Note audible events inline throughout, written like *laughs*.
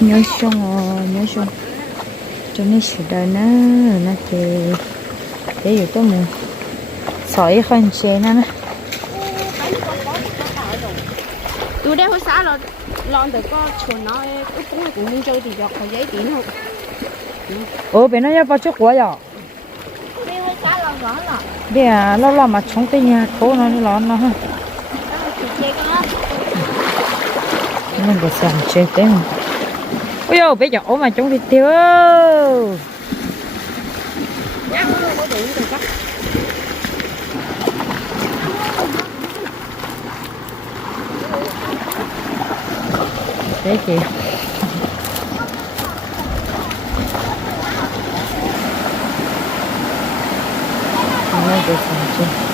nhớ xong rồi nhớ xong. Cho nên sự đời nó nó thì để dù tôi muốn sỏi không xe nó nó tôi đây hồi xã là lon được có chuồn nó cũng cũng cũng nên chơi thì giọt còn giấy tiền không? Ủa bên nó có bao chút quá vậy? Đi hồi xã lon rõ là đi à lo lâu mà chúng tôi nhà cố nó đi lon nó ha. Mình được xem chơi tiếng ôi dồi bây giờ ổ mà chúng thịt thiếu đấy chị Hãy subscribe cho kênh Ghiền Mì Gõ Để không bỏ lỡ những video hấp dẫn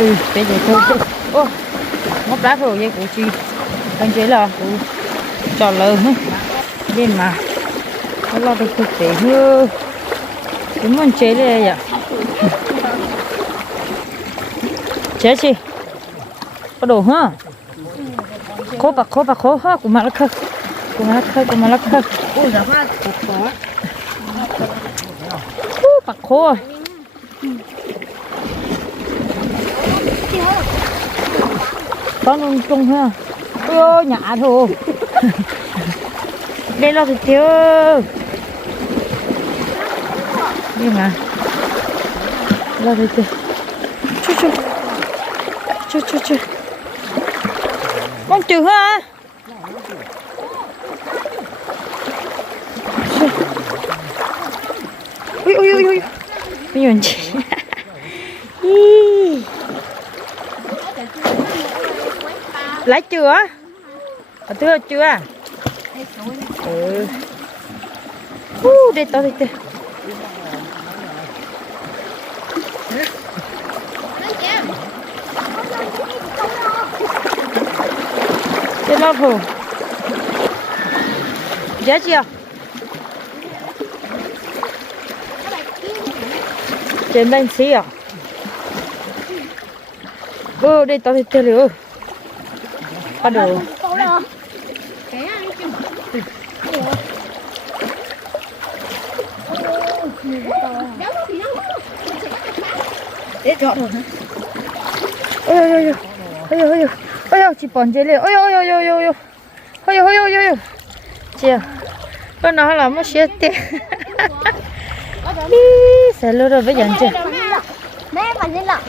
ừ bây giờ thôi. Ô ngóc đá rồi vậy của chị anh chế là ừ, trò lờ hết. Bên mà nó lo được thực tế như đúng mình chế đây ạ chế chị có đồ hả? Khô bạc khô bạc khô ha của mà lắc khơ. Của mà lắc khơ của mà lắc khơ. Ôi cục có Hú, bạc khô à con chung ha? Ôi ôi nhà thôi đây là thịt chưa nhưng mà. Là thịt chưa chú chú. Chú chú chú. Con chữ ha? Ui ui ui ui. Bây giờ chị? Lấy chưa? Ở thưa chưa? Ừ. Uh, đây to đây to đây lo hồ. Giá chưa? Trên bên xí à? Ừ đây to đây to rồi ăn chứ để chọn rồi ôi ôi ôi ôi ôi ôi ôi ôi chị bòn chơi liền ôi ôi ôi ôi ôi ôi ôi ôi ôi ôi ôi chị à con nó là một xe tiền sẽ lừa rồi với dẫn chưa mẹ mà là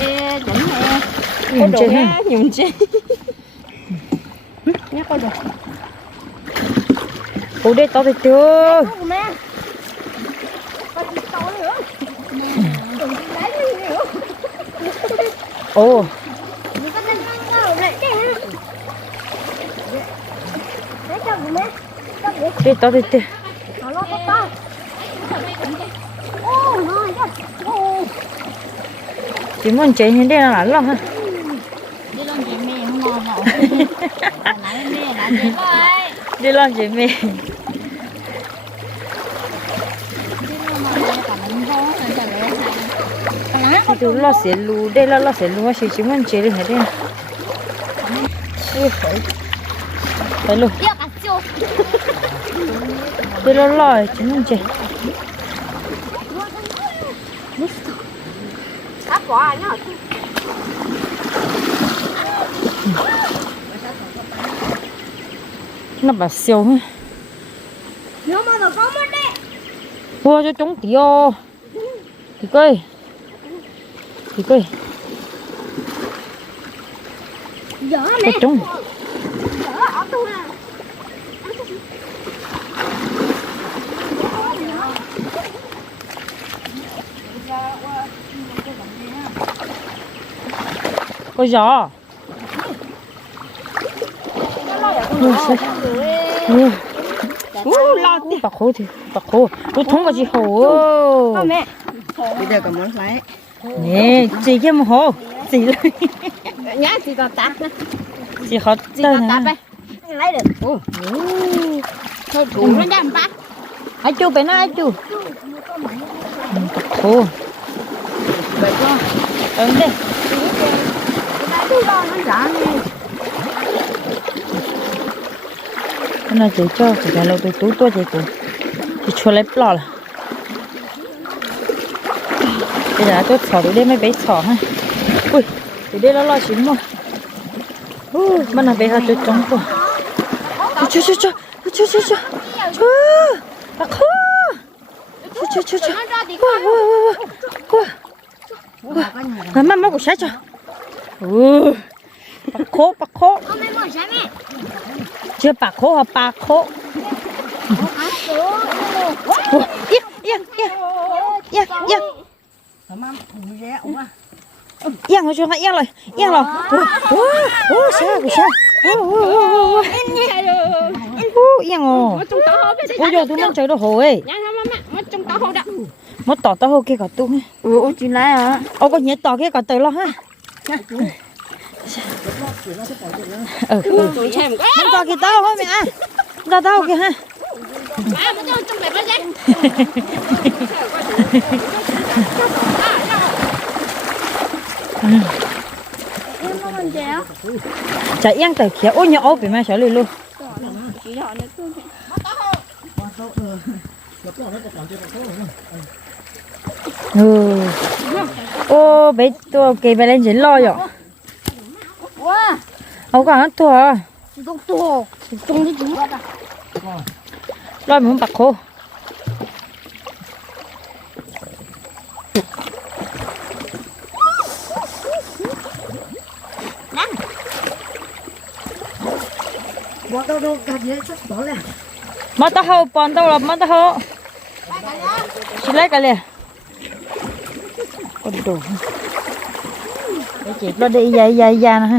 ê đúng nè dẫn chưa ha nhung Ủa đây to thiệt chưa? Ồ. Đây to thiệt chưa? Chỉ muốn chạy như thế là lắm ha. Đi luôn chị mẹ không ngon *laughs* đi luôn, chị mi thì tôi lo sẽ lù, đây là lo sẽ lù chỉ chỉ muốn chế được hết đi. Ui, phải. Phải lù. Tôi lo lo chỉ muốn chơi Hãy subscribe cho kênh Ghiền Mì Gõ Để không bỏ lỡ những video hấp dẫn nó bà siêu ha Nếu mà nó có một đấy. Ua cho trống tía Thì coi Thì coi Dở mẹ. Trống Dở ở tôi à. Có gió ô lo đi bà khô thì bà khô tôi thúng vào chị hồ mẹ bây giờ còn món khoái nè chị kia mà hồ chị lấy nhá chị còn tát chị khó tát lấy được ô thôi chủ nó đâm bắt ai chú bé nó ai chú khô bé con ừ đây chú lo nó giả này cái này chỉ cho chỉ là lâu tôi tú tôi chỉ cũng chỉ cho lấy plọ là bây giờ tôi thỏ tôi đây mới bé thỏ ha ui thì đây nó lo chín mà ui mà nó bé ha tôi trống quá chú chú chú chú chú chú chú bà khô chú chú chú chú nó ra thì qua qua qua qua qua mà mà cũng sai cho ừ bà khô bà khô chưa bà khô hả? Bà khô yên yên yên. Yên yên. Yên rồi nó yên. Rồi yên. Rồi ủa ủa ủa sao cũng sao ủa ủa ủa ủa ủa yên. Rồi ủa giờ tụi mình chơi đồ hồ ấy mất tỏ tao hồ kia cả tụi ủa chị lại à ô có nhớ tỏ kia cả tụi lo ha ừ. ừ không tỏ kia tao thôi mẹ. Tao tao kia ha. À mất trong trong bắt ra chéo chả yên từ kia ôi nhỏ bị mẹ sợ lì luôn. Ừ. Ô bé tôi kì bé lên chỉ lo rồi có ăn thua. Tốt tốt trong đi chúng lo mình bạc khô. Bỏ đâu tao hậu bọn tao là mà tao hậu chỉ lấy cái liền. Con đồ. Cái chị nó đi dài dài dài nè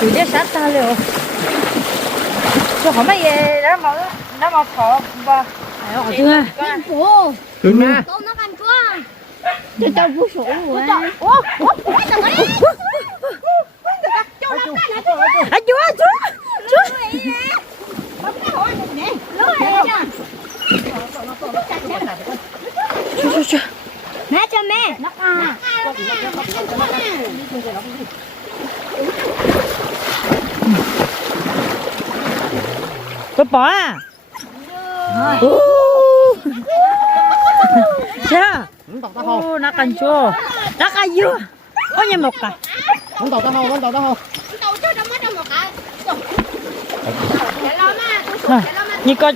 tụi đứa sát ta liệu cho họ mấy gì mà nó mà thọ và ở chưa ủa đúng nha tôm nó ăn quá tôi tao vui sổ rồi ủa ủa cái thằng ấy à chúa chúa chúa chúa chúa chúa mẹ cho mẹ nó à Bố bỏ à? Ô. Cha. Không tao tao hô Ô, nó cần chua. Nó cần dưa. Có như một cái. không tao tao hô không tao tao hô tao cho nó mất trong một cái để lo mà Này, như có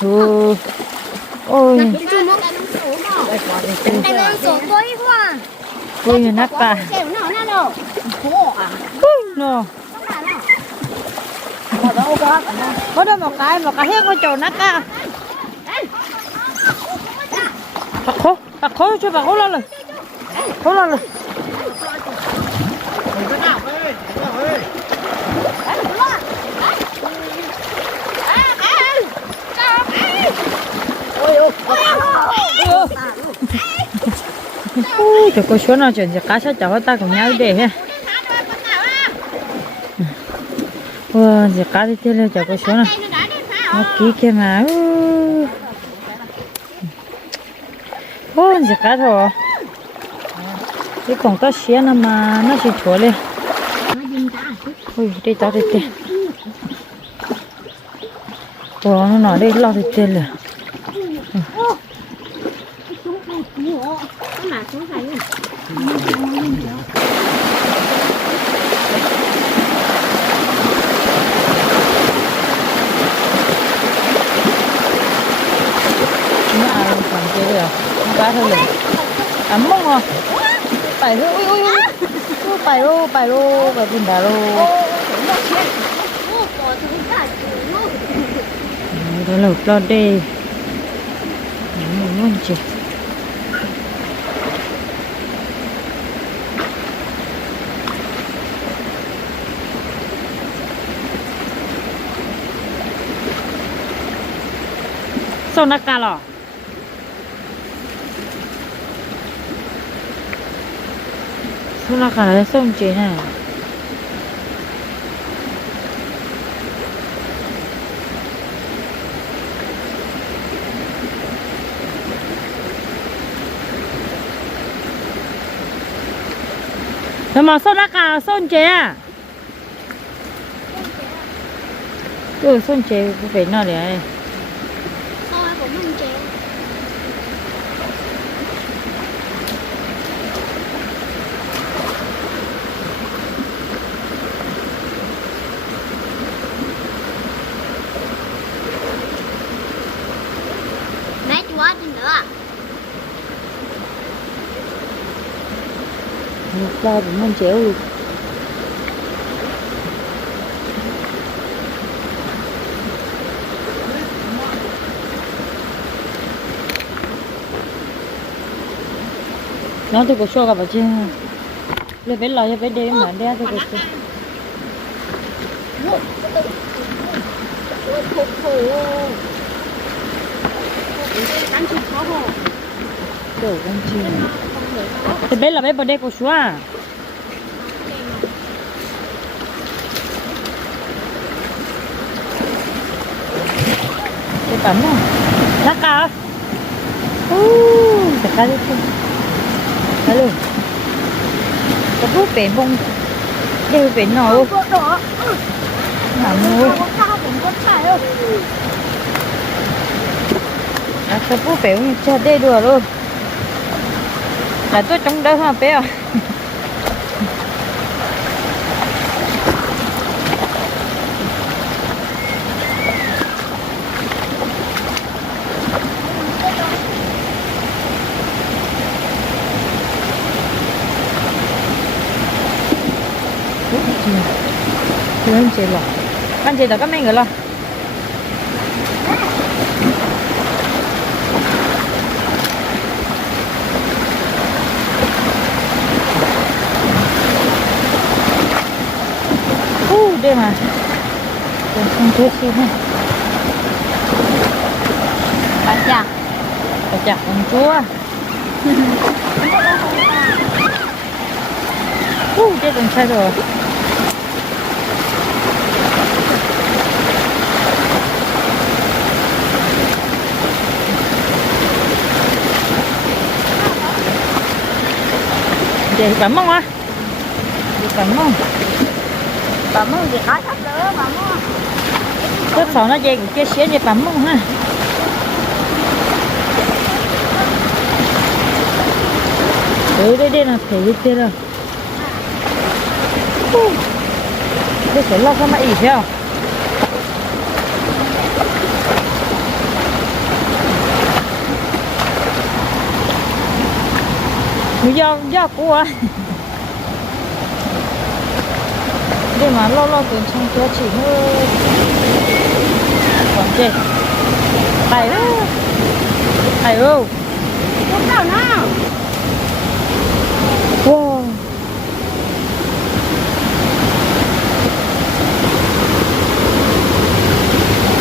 Ừ. Ôi, nó nó ôi như nát bà. nó nó Nó. Có đâu một cái, một cái hết có chỗ nát à. Bạc khô, bạc khô cho bạc khô lên rồi. Khô lên rồi. Ui, cô xuống nó chuyện gì cá sấu cháu ta cùng nhau để ha. Wow, giờ cá đi theo trời cô xuống nào. Nó kỹ kia mà. Ui. Ô, giờ cá thò Cái còn có xía nó mà nó chỉ chúa lên. Ui, đi tao đi tiền. Ủa, nó nói đi lo đi tiền rồi. 뭐? 얼마 좀 사요? ba thôi rồi ấm mông à bảy rô ui ui ui bảy rô bảy rô và bùn đá rô đó là lột đi ngon chưa sao nó cà lò sao nó cà là xong chế này Thế mà sao nó cà xong chị à ừ xong chế phải nào để ra cũng không chéo được. Nó tôi có show gặp ở trên lên bé lò cho bé đêm mà, đeo tôi có show Khổ kiểu con chim. Thì bé là bé bà đê có show à cái bắn à lá cà uh cái cá đi không cá luôn cái bút bể bông đều bể nồi luôn Có đỏ. mà mua Có cao cũng có chạy đâu. à cái bút bể như cho đê đùa luôn là tôi chống đỡ ha bé à Thôi anh chị lo Anh chị đã có mấy người lo Uh, đây mà Còn không chết siêu ha Bà chà. Bà chặt con chúa Uh, chết còn sai rồi Vậy bấm không á? Vậy bấm không? Bà mua gì khó sắp nữa bà mua. Rất sợ nó dây kia xía vậy bấm không ha? Ừ, đây đây là cái kia rồi Đây sẽ lo หนูยอกยอกกลัวเดี๋ยวมาล่อล่อตัวช่างตัวฉีดเฮ้ยหองเจ็บไปเอ้ไปเอ้พวกเจ้าหน้าว้า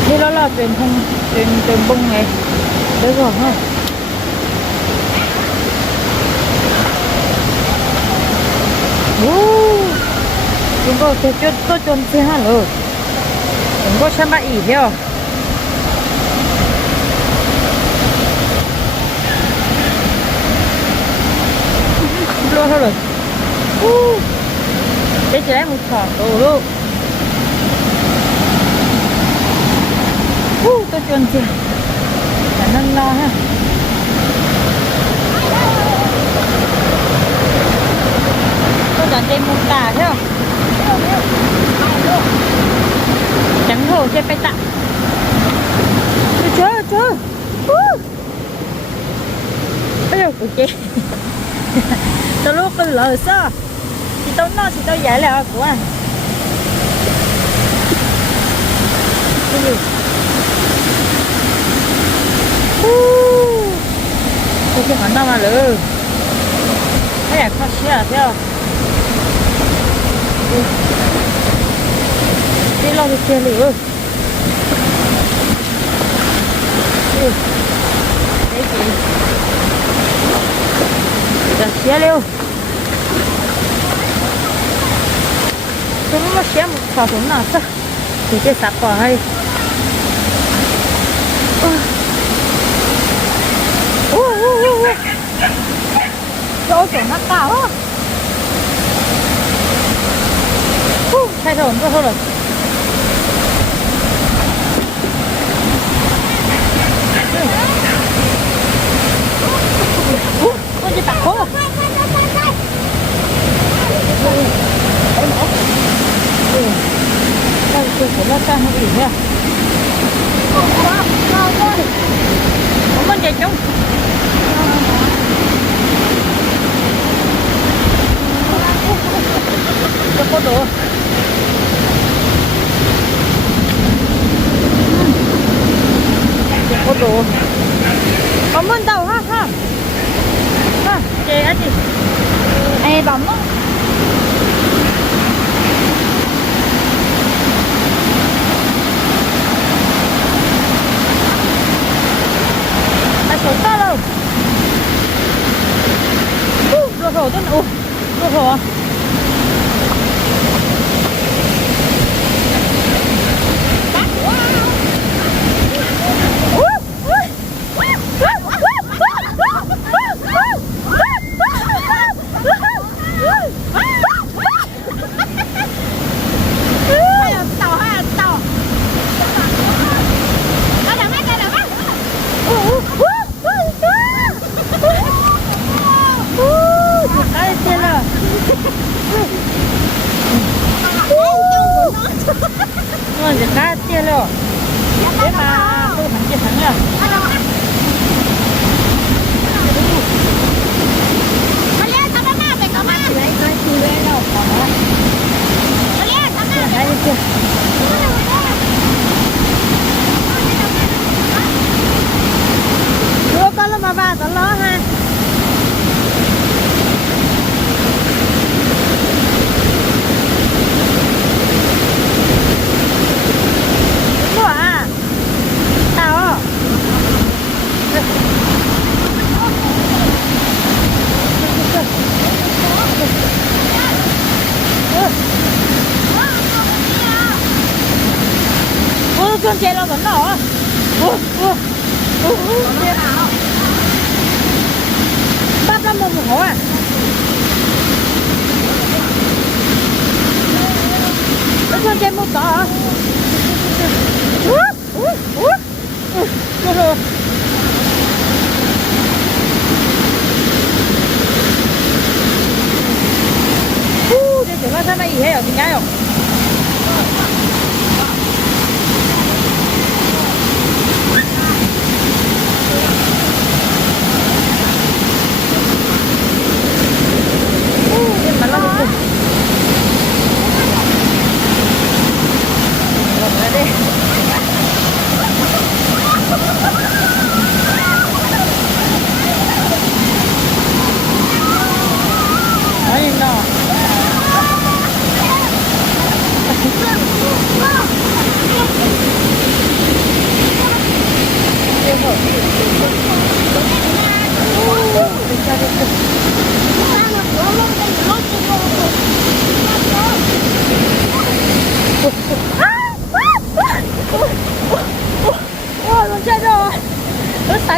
นี่ล่อล่อเป็นเป็นเป็นบุ้งไงเดี๋ยวก่อนให้ rồi ha Wow Chúng có thể cho tôi chôn xe hả rồi Chúng có xem bãi ỉ theo Luôn thôi rồi Uh. Để chị lấy một thỏ đồ luôn uh, Tôi chôn xe Khả năng lo ha Tôi dọn trên một tà thấy không? Trắng hồ trên bay tạ. Trời trời uh. Ây dồi, ok. *laughs* Tao lúc con lờ sao chỉ tao nó chị tao dạy là của anh. Cái gì? Cái cái khoản đâu mà lử cái này khó xíu à theo đi lo được tiền nữa đấy chị đặt xe liêu chúng nó xe một khẩu súng nào sao Thì cái sạp quả hay ôi ôi ôi ôi Chỗ chỗ nó cao á Ủa Thay thổn thôi thôi rồi. Subscribe cho kênh Ghiền Mì Gõ Để không bỏ lỡ những video hấp dẫn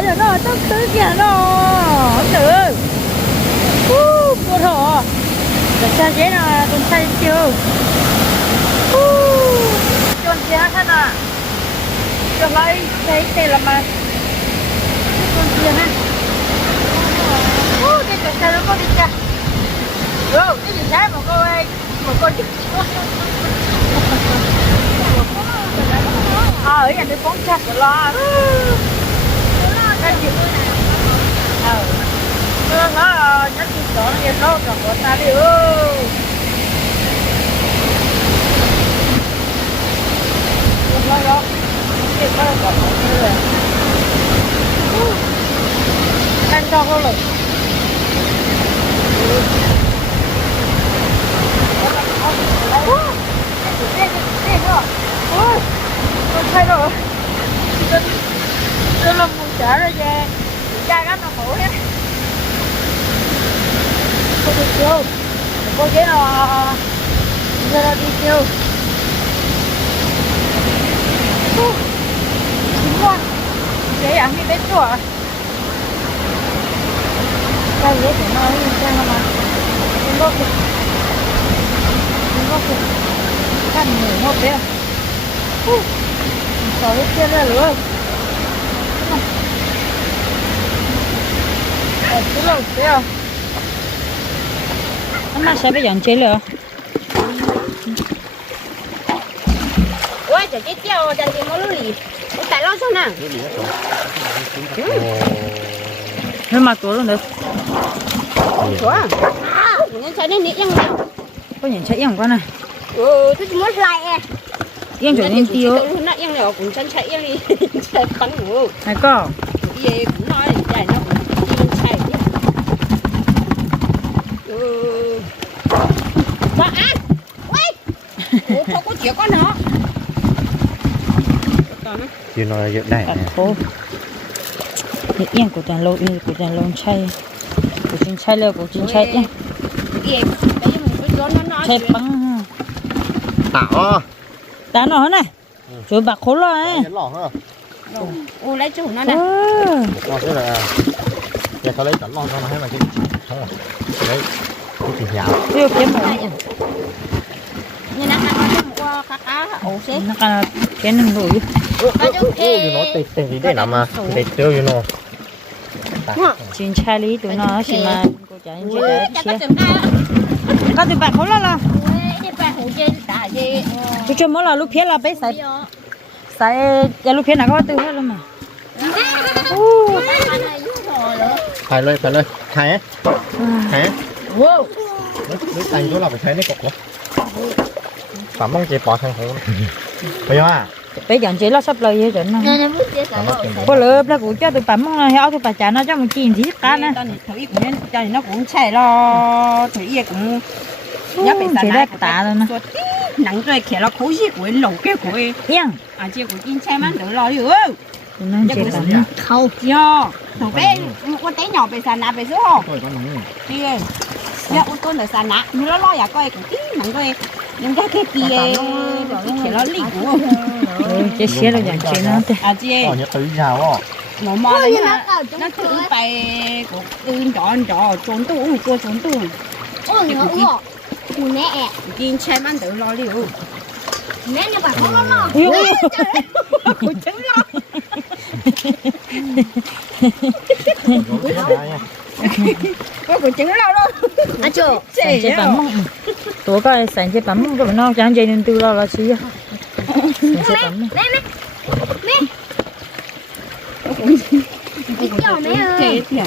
Nó nó, tức tức kìa nó. Không được. Uh, cô thỏ. Để cha dễ nào, con say chưa? chọn con chế hết à. chọn lấy, thấy xe là mà. Con chế ha. Uh, cái xe nó có đi cả, Rồi, cái gì trái mà cô ơi. Mà cô chứ. *laughs* Ờ, ở nhà tôi phóng chặt rồi lo cái gì ờ. ờ nó nó chắc gì đó nó nó còn của ta đi ư nó nó nhìn nó còn của ta rồi ăn cho không lực. Ôi, tôi thay đổi. Tôi, tôi làm chở ra ra về. Chai gắn nó phủ hết. Cô đi chưa Cô chế nó Giờ là đi chưa Ôi, Chính quá Chế ăn đi đến chùa Cái gì thì nói như thế mà. Đừng có kìa Đừng có kìa Khăn người ngọt đấy Ui, Sợ hết trên ra lửa Ở cái lồng đấy à 엄마 sẽ bây giờ chế lửa. Ôi trời chết tiêu chẳng gì mà lúc lì. Ôi, tại lo sao nè Nó mặc tuổi luôn được chúa nhân chạy đến nít nhăng nào Có nhìn chạy yên quá này ừ tôi chỉ muốn lại. E Yên chỗ nên tiêu. nó nhăng nào cũng chân chạy nhăng đi. *laughs* Chạy bắn ngủ. Này có ye cũng nói chạy nó cũng chạy ừ bà ăn ui không có nó nó chưa nói dựng này Đặt khô. Thì yên của tàn lâu yên của tàn lâu chay. Của chính chay lơ của chính chay nó nói Chay bắn. Tạo Đá nó này? Rồi bạc khô lo ấy. Ô lấy chủ nó nè. Wow. lỏng thế là giờ tao lấy tận lỏng cho nó hay mà à đấy cái gì nhạo Tiêu kiếm rồi như nó ăn qua cá cá ổ xế Nó cả cái nâng đuổi ô ô you know tê tê gì đấy mà tê tiêu you know Chính chay lý tụi nó chỉ mà Cô những cái chắc đấy có chừng ai Có thì bạc khô lo gì? Chú cho mỗi là lúc phía là bé xài Xài Dạ lúc phía nào có tư hết luôn mà. Phải lên phải lên. Thay á thay á wow. Nước tanh chỗ là phải thay nước cục đó tắm mong chị bỏ thằng hồ bây giờ à Bây giờ chỉ là sắp lời vậy rồi. nó mong chị Có lỡ là cũng cho tụi bấm mà héo tụi bà chả nó cho một chín thì cá nè. Thử cũng nên cho nó cũng chạy lo thử ye cũng nhớ chỉ sản là tạ rồi nè. Nặng rồi khẽ là khối gì của lẩu cái của Yên à chia của chín chạy mang được lo được Tụi nó chỉ bấm không do thằng bé con té nhỏ bị sàn nạ bị số không? Đi ya ô tô là sàn nạ như nó lo ya coi cũng tí 人家这边，去了里谷。这些了人去那的。阿姐。哦，你对一下哦。我妈那那去五百，我嗯找找，中度我过中度。哦，你哦，我呢？今天晚都老了。你你把头弄了。哟，我真了。我真了了。阿舅，这也。Nặng coi nhưng cái cái kia khẽ nó lì của Ừ, chế xế rồi dàn chế nó thế à chị ờ nhớ tới giàu á nó mò lên ha nó thử bài của ươn chọn chọn trốn tu uống qua trốn tu ôi ngựa ngựa mù nè kiên chơi mang tự lo liều nè như bà không có lo Ui, ui, của chứng lo có của chứng lo luôn à chỗ Sàn chế bấm mông Tụi có sàn chế bấm mông Tụi nó chẳng chế nên tư lo là xí Sàn chế bấm mông nè. Nè đi chào mẹ ơi thế thì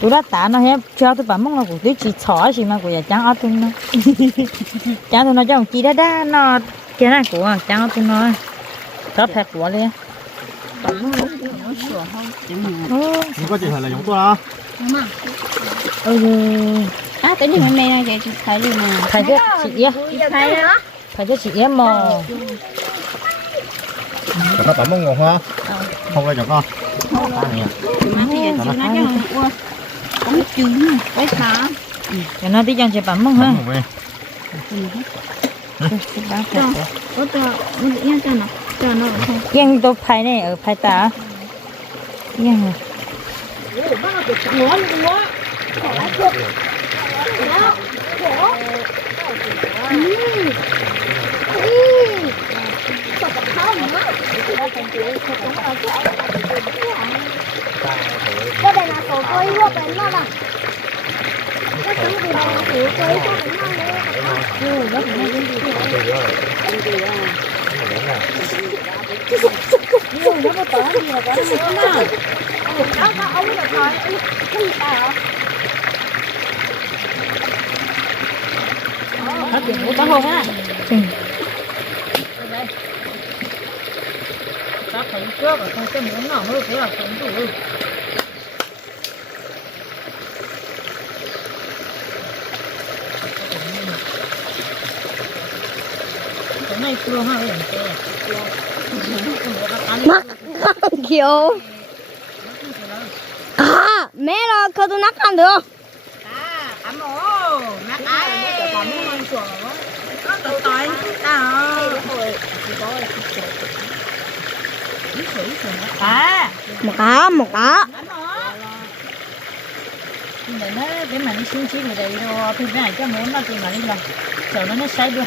Tụi đã tả nó hết Cho tụi bấm mông là của tụi chỉ chó xí mà của nhà chẳng ở tụi nó. *laughs* Chẳng tụi nó cho một chi đó đá Nó cái này của chẳng ở tụi nó. Đó phép của liền nó sửa không chứng Ừ có chị phải là giống tôi đó. Ừ à tới đi mẹ mẹ này chị thấy luôn nè Thầy cho chị yên thấy đó. Thầy cho chị yên mà Cho nó tắm mông ngọt ha. Không đây cho con. Ta chị nói cho ua cũng trứng với thả Cho nó tí cho chế bấm mông ha ก็เป็นอาโก้ก็ยั่วเป็นมากอะก็ถึงดีเป็นอาโก้ก็ยั่เป็นมากเลยค่ะโอ้แล้วผมไม่ได้ดีด้วยดีด้วยดีอะยุ่งแล้วก็ต่อเนี่ยก็สุดหน้าเอาเอาไม่ได้ถอยไม่ได้หรอ hết việc của bác hôn ha ừ. Bác thấy trước ở trong cái muỗng nhỏ mới thấy là sống đủ cái này cua ha cái này cua mắc kiểu à mẹ là cơ tôi nắp ăn được tỏi tao à. Một cá một ồ để nó để mà đi xuống xíu rồi đây rồi thì cái này cho muốn nó thì mà đi làm. Chờ nó nó say được